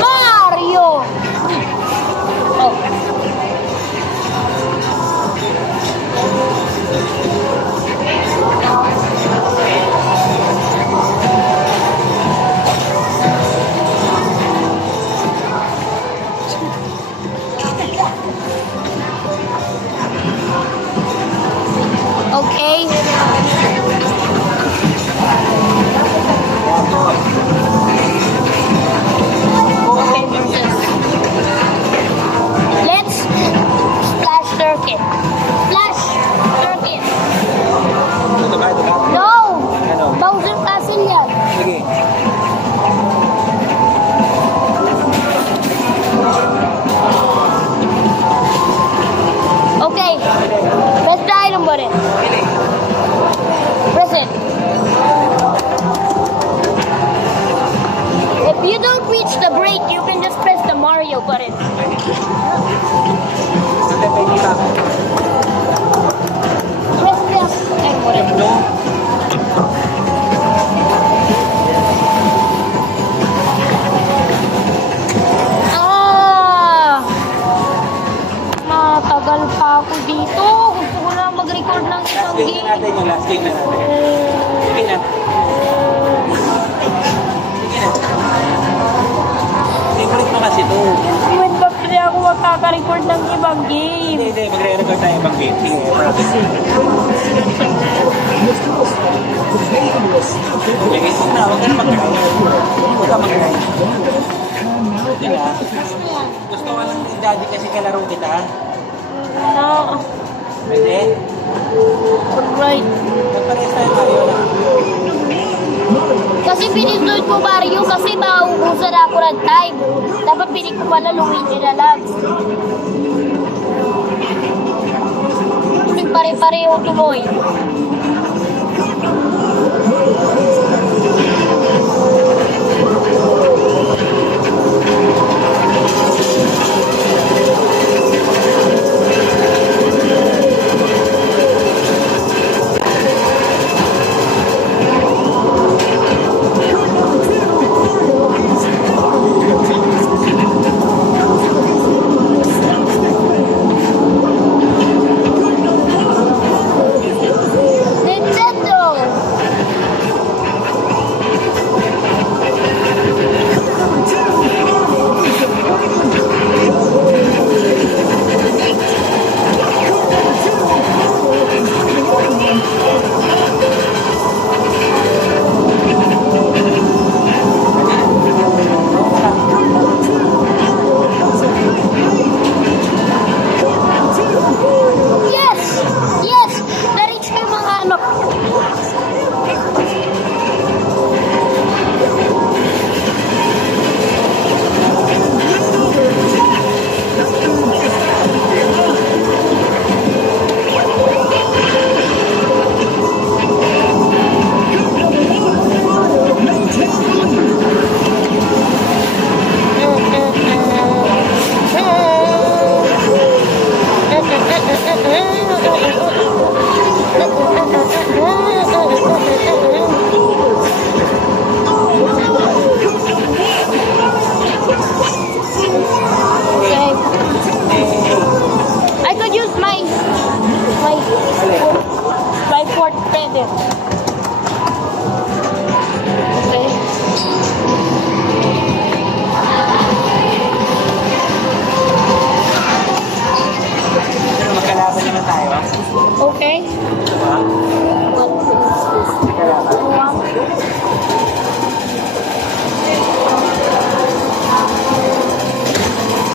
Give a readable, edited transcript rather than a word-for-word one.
Mario! Oh. Okay. Let's splash turkey. Splash turkey. Ito ba? Ito ba? No! Ano? Bowser Castle yan. Sige. Okay. Press the item button. Press it. If you don't reach the break, you can just press the Mario button. Sante, pwede pa. Press the item button. No. Matagal pa ako dito. Gusto ko na mag-record ng isang Last game na natin game. yung last game na natin. Sige na. Sige na. Favorite mo kasi ito. Wait, bakit ako magkaka-record ng ibang game? Hindi, magre-record tayo ibang game. Sige, sige, huwag na. Huwag ka na mag-try. Huwag ka mag-try. Sige na. Gusto ko lang ni Daddy kasi kalaro kita. No. Pwede? Right. Magpares tayo tayo na. Kasi pinindot ko Mario kasi mauubusan ako ng time. Dapat pinig ko pala Luigi na lang. Pare-pareho tuloy. Nintendo! Yes! Yes! Na-reach ko yung mga ano. Okay. I could use my fourth credit. Okay. Pero magkalaban naman tayo. Okay. Diba? One, Magkalaban.